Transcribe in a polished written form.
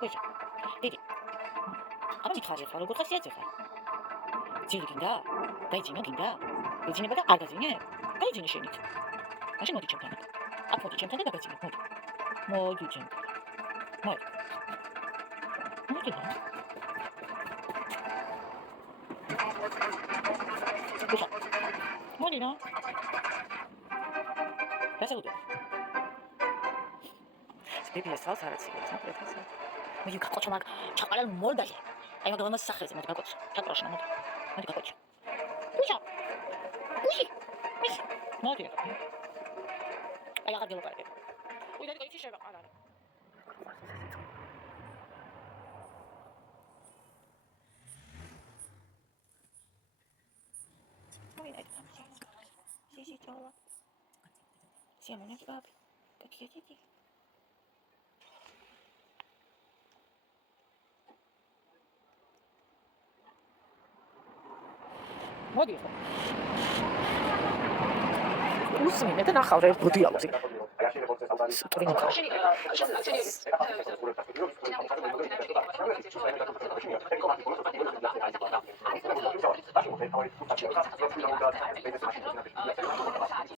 ბიჭო, დიდი. აბა მითხარი ხარ, როგორ ხასიათზე ხარ? ძილი გინდა? დაიძინო გინდა? ეძინება და არ გაძინე? გაიძინე შენით. მაშინ მოდი ჩემთან. აქ მოდი ჩემთან და დაგაძინე, მოდი. მოდი ჩემთან. მოდი. მოდი რა. ბიჭო, მოდი რა. დასაუდა. ბიბლიას თავს არ აცილებს, აკრეფასა. მოდი გაკოჩო მაგ ჩაყალელ მორდაზე. აი მაგ ამას სახეზე მოდი გაკოჩო. ჩაკროშნა მოდი. მოდი გაკოჩო. ბიჭო. ბიჭი. ბიჭი. მოდი. აი აღარ გელაპარაკე. უი და გაიცი შევა არა. მოი და სიში ჩავა. სიამოვნებთ ბაბი. კაკიეთი. მოდი ხო. უსმინე და ნახავ რა ერთ დიალოგზე. სტრინგ.